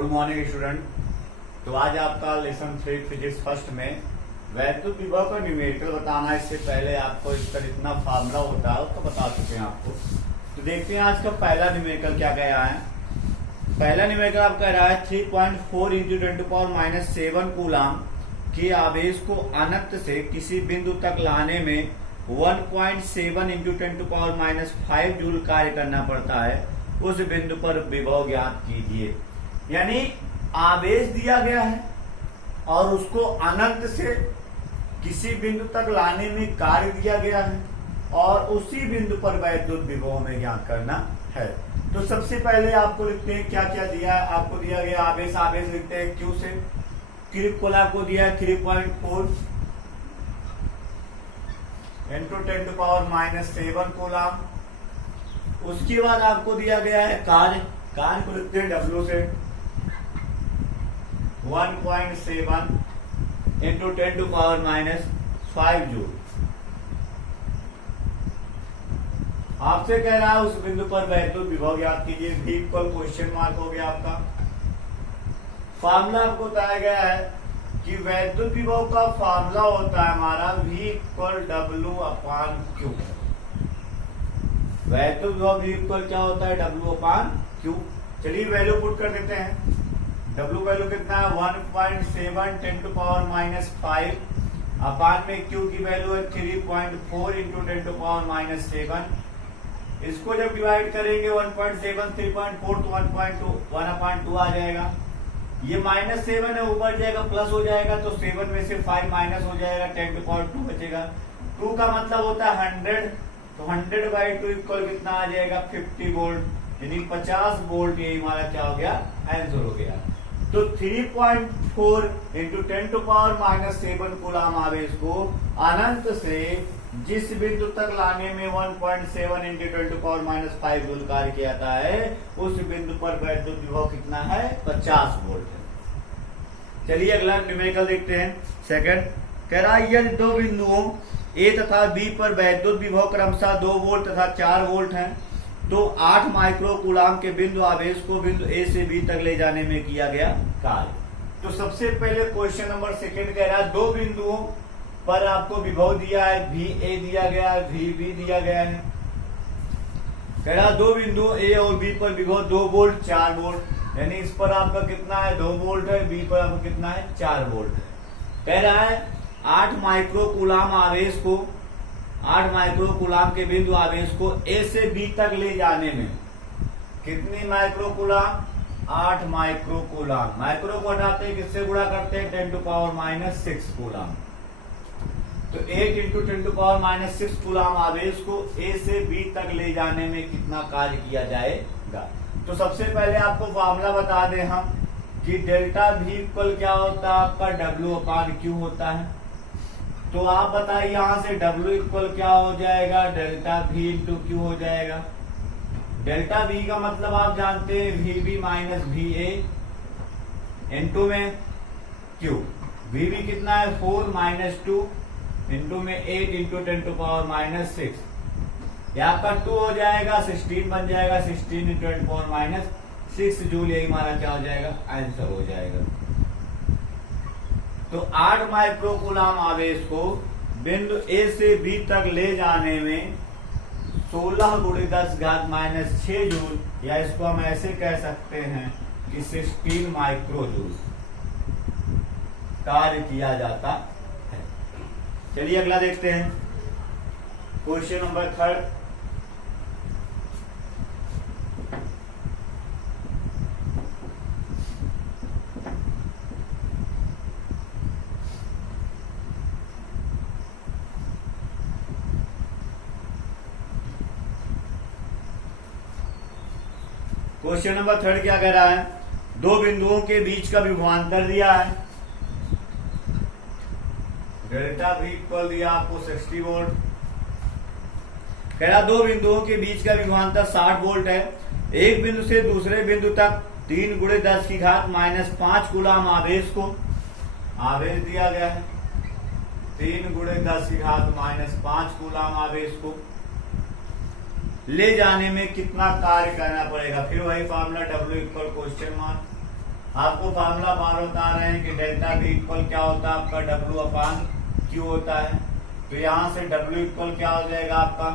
Good morning student. तो आज आपका लेसन 3 फिजिक्स फर्स्ट में वैद्युत विभव का न्यूमेरिकल बताना है। इससे पहले आपको इसका जितना फार्मूला होता है उसको बता चुके हैं आपको। तो देखते हैं आज का पहला न्यूमेरिकल क्या कह रहा है। पहला न्यूमेरिकल आप कह रहा है 3.4 × 10⁻⁷ कूलाम के आवेश को अनंत से किसी बिंदु तक लाने में 1.7 × 10⁻⁵ जूल कार्य करना पड़ता है। उस बिंदु पर विभव ज्ञात कीजिए। यानी आवेश दिया गया है और उसको अनंत से किसी बिंदु तक लाने में कार्य दिया गया है और उसी बिंदु पर वैद्युत विभव में ज्ञात करना है। तो सबसे पहले आपको लिखते हैं क्या क्या दिया है। आपको दिया गया आवेश लिखते हैं क्यू से। क्रिप्कोला को दिया है 3.4 × 10⁻⁷ कूलाम। उसके बाद आपको दिया गया है कार्य को लिखते हैं डब्ल्यू से 1.7 × 10⁻⁵ जूल। आपसे कह रहा है उस बिंदु पर वैद्युत विभव ज्ञात कीजिए। V इक्वल क्वेश्चन मार्क हो गया आपका। फार्मूला आपको बताया गया है कि वैद्युत विभव का फार्मूला होता है हमारा V इक्वल W/Q। वैद्युत विभव V इक्वल क्या होता है W/Q। चलिए वैल्यू पुट कर देते हैं। W वैल्यू कितना है 1.7 × 10⁻⁵ अपान में Q की वैल्यू है 3.4 × 10⁻⁷। इसको जब डिवाइड करेंगे 1.7 3.4 तो 1/2 आ जाएगा। ये -7 है, ऊपर जाएगा प्लस हो जाएगा तो 7 में से 5 माइनस हो जाएगा 10⁻² बचेगा। 2 का मतलब होता है 100, तो 100/2 इक्वल कितना आ जाएगा 50 वोल्ट, यानी 50 वोल्ट। ये हमारा क्या हो गया आंसर हो गया। तो 3.4 × 10⁻⁷ कूलाम आवेश को अनंत से जिस बिंदु तक लाने में 1.7 × 10⁻⁵ जूल कार्य किया जाता है उस बिंदु पर वैद्युत विभव कितना है 50 वोल्ट है। चलिए अगला न्यूमेरिकल देखते हैं। सेकंड कह रहा है यदि दो बिंदुओं ए तथा बी पर वैद्युत विभव क्रमशः 2 वोल्ट तथा 4 वोल्ट हैं तो 8 माइक्रो कूलाम के बिंदु आवेश को बिंदु ए से बी तक ले जाने में किया गया कार्य। तो सबसे पहले क्वेश्चन नंबर सेकंड कह रहा है दो बिंदुओं पर आपको विभव दिया है, VA दिया गया है, VB दिया गया है। कह रहा दो बिंदु A और B पर विभव 2 वोल्ट 4 वोल्ट, यानी इस पर आपका कितना है 2 वोल्ट है, B पर आपका कितना है 4 वोल्ट है। कह रहा है 8 माइक्रो कूलाम आवेश को 8 माइक्रो कूलाम के बिंदु आवेश को A से B तक ले जाने में कितनी micro coulomb 8 micro coulomb. Micro को हटाते हैं किससे गुणा करते हैं 10⁻⁶ कूलाम। तो 8 × 10⁻⁶ कूलाम आवेश को A से B तक ले जाने में कितना कार्य किया जाएगा। तो सबसे पहले आपको फार्मूला बता दें हम कि डेल्टा V इक्वल क्या होता है आपका W/Q होता है। तो आप बताइए यहां से W इक्वल क्या हो जाएगा डेल्टा V × Q हो जाएगा। डेल्टा V का मतलब आप जानते हैं VB - VA इनटू में Q। VB कितना है 4 - 2 इंटू में 8 × 10⁻⁶। ये आपका 2 हो जाएगा 16 बन जाएगा 16 × 10⁻⁶ जूल। यही हमारा क्या हो जाएगा आंसर हो जाएगा। तो 8 माइक्रो कूलाम आवेश को बिंदु A से B तक ले जाने में 16 × 10⁻⁶ जूल, या इसको हम ऐसे कह सकते हैं कि 16 माइक्रो जूल कार्य किया जाता है। चलिए अगला देखते हैं क्वेश्चन नंबर 3। क्वेश्चन नंबर 3 क्या कह रहा है दो बिंदुओं के बीच का विभवांतर दिया है। डेल्टा V इक्वल दिया आपको 60 वोल्ट। कह रहा दो बिंदुओं के बीच का विभवांतर 60 वोल्ट है। एक बिंदु से दूसरे बिंदु तक 3 × 10⁻⁵ कूलाम आवेश को आवेश दिया गया है 3 × 10⁻⁵ कूलाम आवेश को ले जाने में कितना कार्य करना पड़ेगा। फिर वही formula W equal question mark आपको फार्मूला बार बता रहे हैं कि डेल्टा V इक्वल क्या होता है आपका W अपान Q होता है। तो यहां से W इक्वल क्या हो जाएगा आपका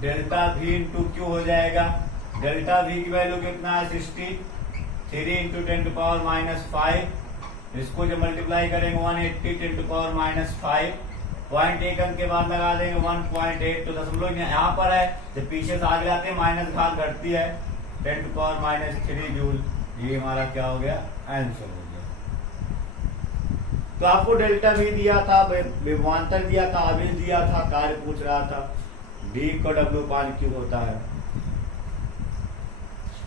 डेल्टा V इंटू Q हो जाएगा। डेल्टा V की वैल्यू कितना है 63 इंटू 10 टू पावर माइनस 5। इसको जब मल्टीप्लाई करेंगे 180 10 टू पावर माइनस 5। पॉइंट एक अंक के बाद लगा देंगे 1.8। तो दशमलव यहाँ पर है, जब पीछे से आगे आते हैं माइनस घात घटती है 10 टू पावर माइनस 3 जूल। ये हमारा क्या हो गया आंसर हो गया। तो आपको डेल्टा V दिया था, विभवांतर दिया था, आवेश दिया था, कार्य पूछ रहा था। V को W अपान Q होता है।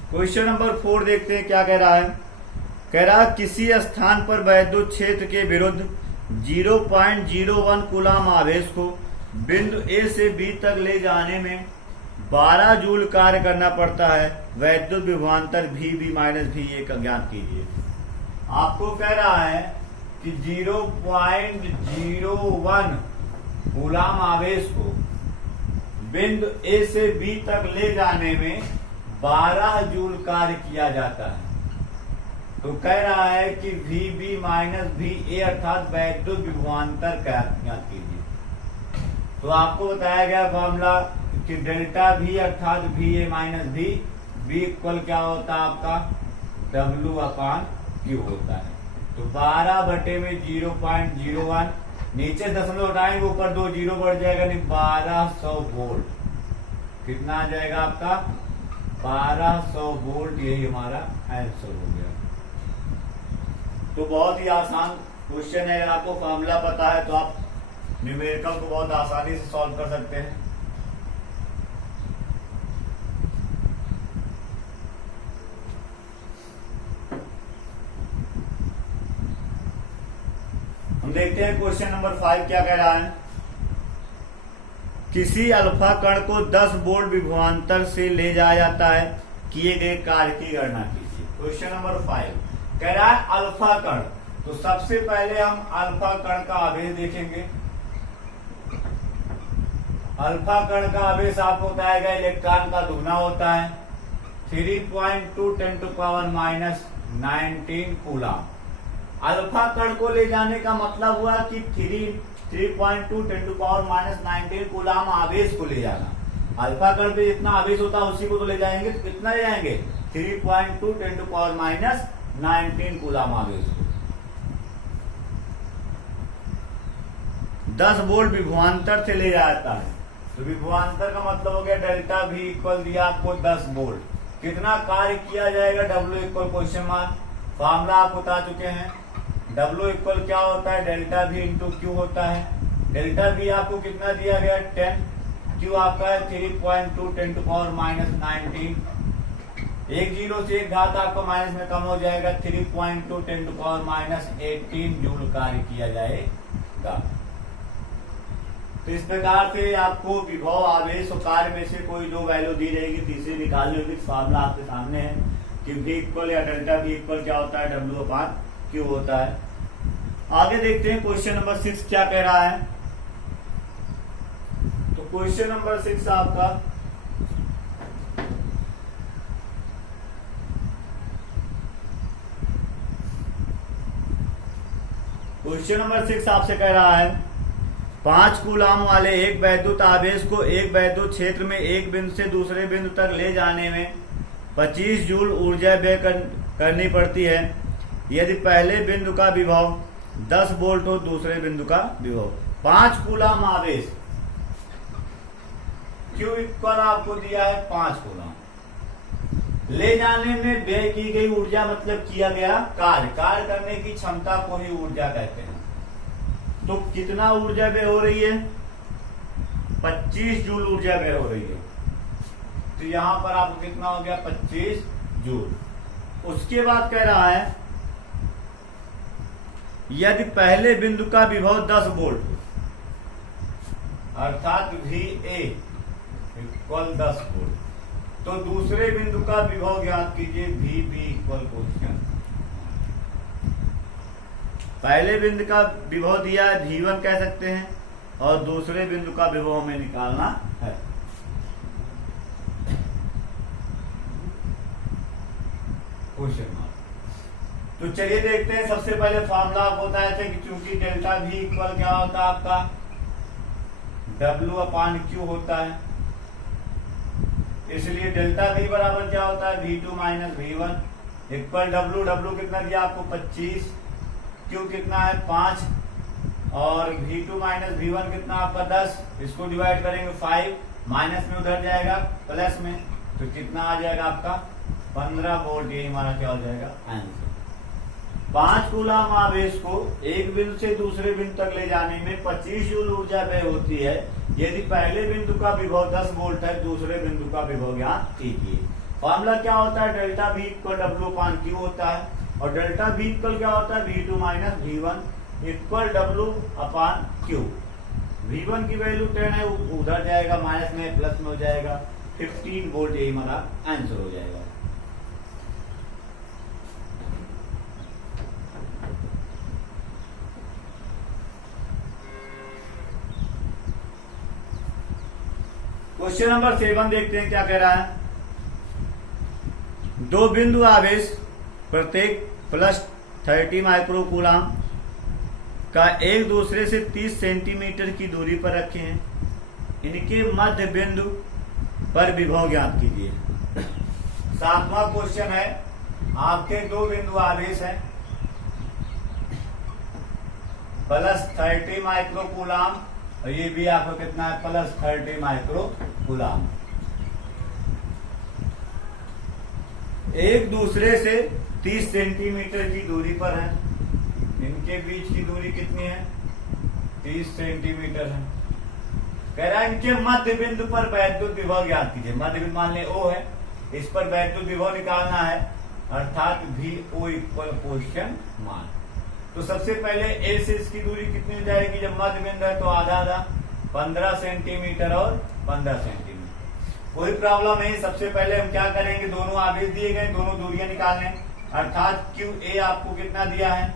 क्वेश्चन नंबर 4 देखते हैं क्या कह रहा है। कह रहा है किसी स्थान पर वैद्युत क्षेत्र के विरुद्ध 0.01 कूलाम आवेश को बिंदु A से B तक ले जाने में 12 जूल कार्य करना पड़ता है। वैद्युत विभवांतर VB माइनस VA का ज्ञात कीजिए। आपको कह रहा है कि 0.01 कूलाम आवेश को बिंदु A से B तक ले जाने में 12 जूल कार्य किया जाता है। तो कह रहा है कि VB माइनस VA अर्थात वैद्युत विभवांतर ज्ञात कीजिए। तो आपको बताया गया फॉर्मूला कि डेल्टा V अर्थात VA माइनस V इक्वल क्या होता है आपका W अपान Q होता है। तो 12 बटे में 0.01, नीचे दशमलव उठाएंगे ऊपर 2 जीरो बढ़ जाएगा, नहीं 1200 वोल्ट। कितना आ जाएगा आपका 1200 वोल्ट। यही हमारा आंसर हो गया। तो बहुत ही आसान क्वेश्चन है। अगर आपको फॉर्मूला पता है तो आप न्यूमेरिकल को बहुत आसानी से सॉल्व कर सकते हैं। हम देखते हैं क्वेश्चन नंबर 5 क्या कह रहा है। किसी अल्फा कण को 10 वोल्ट विभवांतर से ले जाया जाता है, किए गए कार्य की गणना कीजिए। क्वेश्चन नंबर 5 कह रहा है अल्फा कण। तो सबसे पहले हम अल्फा कण का आवेश देखेंगे। अल्फा कण का आवेश आपको बताया गया इलेक्ट्रॉन का दुगना होता है 3.2 10 to power minus 19 coulomb. Alpha कण को ले जाने का मतलब हुआ कि 3.2 10 टू पावर माइनस 19 कूलाम आवेश को ले जाना। अल्फा कण पे जितना आवेश होता है उसी को तो ले जाएंगे। तो कितना ले जाएंगे 3.2 10 टू पावर माइनस 19 कूलाम आवेश को 10 वोल्ट विभवांतर से ले जाता है। तो विभवांतर का मतलब हो गया डेल्टा V इक्वल दिया आपको 10 वोल्ट। कितना कार्य किया जाएगा W equal question mark. Formula आप बता चुके हैं। W इक्वल क्या होता है डेल्टा V इंटू Q होता है। डेल्टा V आपको कितना दिया गया 10, Q आपका है 3.2 10 टू पावर माइनस 19। एक जीरो से एक घात आपका माइनस में कम हो जाएगा 3.2 10 टू पावर माइनस 18 जूल कार्य किया जाएगा। तो इस प्रकार से आपको विभव आवेश और कार्य में से कोई दो वैल्यू दी रहेगी, तीसरी निकालनी होगी। फॉर्मूला आपके सामने है कि V इक्वल या डेल्टा V इक्वल क्या होता है W अपान Q होता है। आगे देखते हैं क्वेश्चन नंबर 6 क्या कह रहा है। तो क्वेश्चन नंबर 6 आपका क्वेश्चन नंबर 6 आपसे कह रहा है 5 कूलाम वाले एक वैद्युत आवेश को एक वैद्युत क्षेत्र में एक बिंदु से दूसरे बिंदु तक ले जाने में 25 जूल ऊर्जा व्यय करनी पड़ती है यदि पहले बिंदु का विभव 10 वोल्ट हो, दूसरे बिंदु का विभव 5 कूलाम आवेश। Q इक्वल आपको दिया है 5 कूलाम। ले जाने में व्यय की गई ऊर्जा मतलब किया गया कार्य करने की क्षमता को ही ऊर्जा कहते हैं। तो कितना ऊर्जा व्यय हो रही है 25 जूल ऊर्जा व्यय हो रही है। तो यहां पर आपको कितना हो गया 25 जूल। उसके बाद कह रहा है यदि पहले बिंदु का विभव 10 वोल्ट अर्थात VA इक्वल 10 वोल्ट तो दूसरे बिंदु का विभव ज्ञात कीजिए VB इक्वल क्वेश्चन। पहले बिंदु का विभव दिया है V1 कह सकते हैं और दूसरे बिंदु का विभव हमें निकालना है। Question mark. तो चलिए देखते हैं। सबसे पहले फॉर्मूला आपको बताया था कि चूंकि डेल्टा V इक्वल क्या होता है आपका W/Q होता है, इसलिए डेल्टा V बराबर क्या होता है V2 minus V1 equal W कितना दिया आपको 25, Q कितना है 5 और V2 माइनस V1 कितना आपका 10। इसको डिवाइड करेंगे 5, माइनस में उधर जाएगा प्लस में, तो कितना आ जाएगा आपका 15 वोल्ट। यही हमारा क्या हो जाएगा आंसर। 5 कूलम आवेश को एक बिंदु से दूसरे बिंदु तक ले जाने में 25 जूल ऊर्जा व्यय होती है यदि पहले बिंदु का विभव 10 वोल्ट है, दूसरे बिंदु का विभव यहाँ कीजिए। फॉर्मूला क्या होता है डेल्टा V इक्वल W/Q होता है, और डेल्टा V इक्वल क्या होता है V2 minus V1 equal W/Q। V1 की वैल्यू 10 है, उधर जाएगा माइनस में प्लस में हो जाएगा 15 वोल्ट। यही हमारा आंसर हो जाएगा। क्वेश्चन नंबर 7 देखते हैं क्या कह रहा है। दो बिंदु आवेश प्रत्येक प्लस 30 माइक्रो कूलम का एक दूसरे से 30 सेंटीमीटर की दूरी पर रखे हैं। इनके मध्य बिंदु पर विभव ज्ञात कीजिए। 7वां क्वेश्चन है, आपके दो बिंदु आवेश हैं प्लस 30 माइक्रो कूलम, और ये भी आपको कितना है प्लस 30 माइक्रो कूलम। एक दूसरे से 30 सेंटीमीटर की दूरी पर है। इनके बीच की दूरी कितनी है 30 सेंटीमीटर है। कह रहा है इनके मध्य बिंदु पर वैद्युत विभव ज्ञात कीजिए। मध्य बिंदु मान ले O है, इस पर वैद्युत विभव निकालना है, अर्थात VO इक्वल क्वेश्चन मार्क। तो सबसे पहले A से इसकी दूरी कितनी हो जाएगी, जब मध्य बिंदु है तो आधा आधा 15 सेंटीमीटर और 15 सेंटीमीटर। कोई प्रॉब्लम नहीं। सबसे पहले हम क्या करेंगे, दोनों आवेश दिए गए, दोनों दूरियां निकालें, अर्थात QA आपको कितना दिया है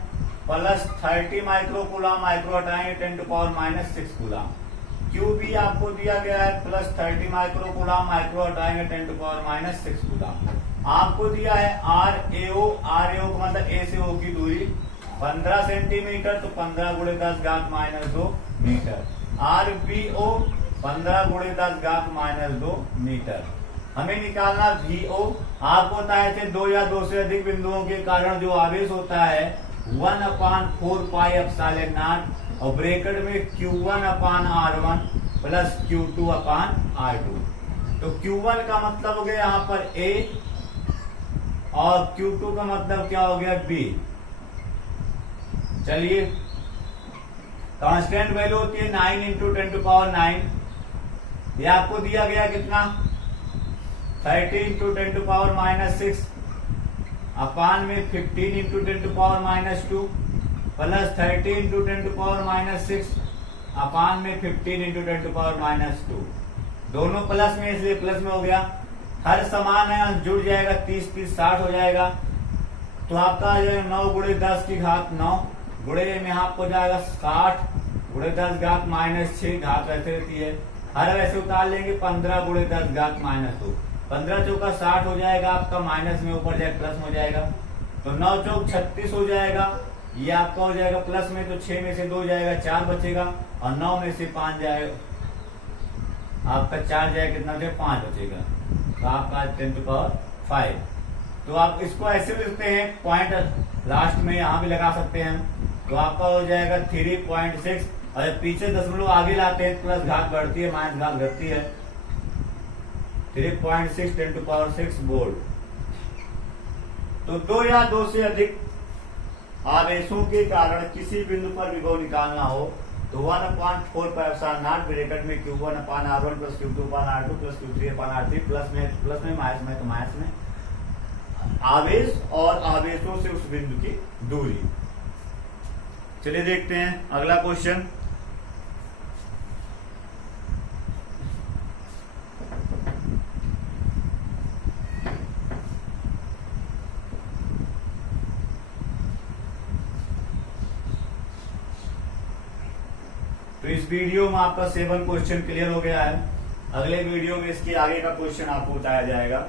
प्लस 30 माइक्रो कूलम, माइक्रो हटाएंगे 10⁻⁻6 कूलम। QB आपको दिया गया है प्लस 30 माइक्रो कूलम, माइक्रो हटाएंगे 10⁻⁻6 कूलम। आपको दिया है RAO का मतलब A से O की दूरी 15 सेंटीमीटर, तो 15 × 10⁻⁻2 मीटर। RBO 15 × 10⁻⁻2 metre. हमें निकालना VO। आपको बताए थे दो या दो से अधिक बिंदुओं के कारण जो आवेश होता है 1/4πε0 और ब्रैकेट में Q1/R1 प्लस Q2/R2। तो Q1 का मतलब हो गया यहाँ पर A और Q2 का मतलब क्या हो गया B। चलिए, कांस्टेंट वैल्यू होती है 9 × 10⁹। ये आपको दिया गया कितना 30 × 10⁻⁻6 अपान में 15 × 10⁻⁻2 प्लस 30 × 10⁻�6 अपान में 15 × 10⁻⁻2। दोनों प्लस में, इसलिए प्लस में हो गया। हर समान है, जुड़ जाएगा 30 30 60 हो जाएगा। तो आपका आ जाएगा 9 × 10 की घात 9 गुणे में आपको जाएगा 60 × 10⁻⁻6 घात वैसे रहती है, हर वैसे उतार लेंगे 15 × 10⁻⁻2। 15 चौका 60 हो जाएगा आपका, माइनस में ऊपर जाएगा प्लस में हो जाएगा, तो 9 चौक 36 हो जाएगा। ये आपका हो जाएगा प्लस में, तो 6 में से 2 जाएगा 4 बचेगा, और 9 में से 5 जाएगा आपका 4 जाएगा कितना हो जाएगा 5 बचेगा, तो आपका 10⁵। तो आप इसको ऐसे लिखते हैं, पॉइंट लास्ट में यहाँ भी लगा सकते हैं। तो आपका हो जाएगा 3.6, और पीछे दशमलव आगे लाते हैं प्लस घात बढ़ती है माइनस घात घटती है, 3.6 10⁶ वोल्ट। तो दो या दो से अधिक आवेशों के कारण किसी बिंदु पर विभव निकालना हो तो 1/4πε0 ब्रैकेट में Q1/R1 plus Q2/R2 plus Q3/R3 plus में माइनस में तो माइनस में आवेश और आवेशों से उस बिंदु की दूरी। चलिए देखते हैं अगला क्वेश्चन। तो इस वीडियो में आपका 7 क्वेश्चन क्लियर हो गया है। अगले वीडियो में इसके आगे का क्वेश्चन आपको बताया जाएगा।